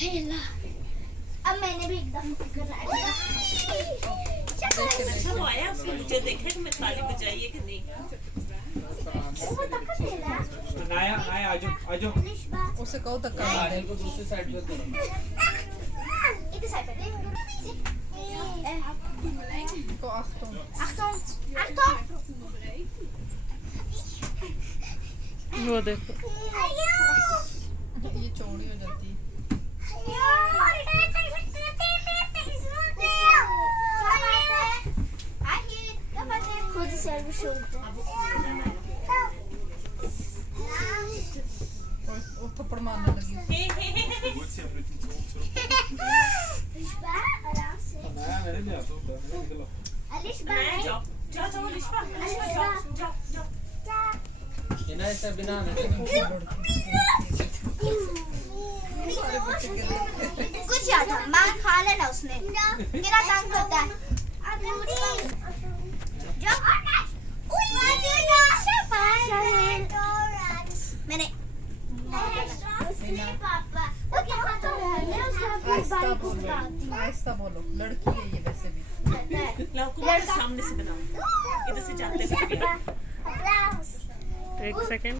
हेला अब मैंने भी एकदम कराया। अच्छा वो आया उसने मुझे देखा कि मैं ताली बजाई है कि नहीं। वो तक हेला नाया नाया आजो आजो लिशबा उसे कहो धक्का मार दे। को दूसरी साइड पे करो। इधर साइड पे को Achtung। Achtung Achtung वो देखो ये चौड़ी हो जाती है। खुद से भी सुनते वो थप्पड़ मारने लगी। लिशबा आराम से नाया मैंने लिया तो निकलो। लिशबा जाओ जाओ जाओ लिशबा जाओ जाओ जाओ। इन्हें ऐसे बिना कुछ याद था मार खा लेना उसने मेरा काम करता है मैंने पापा वो क्या खाता है आहिस्ता बोलो लड़की है ये वैसे भी। लाओ को सामने से बनाओ इधर से जाते हैं। एक सेकंड।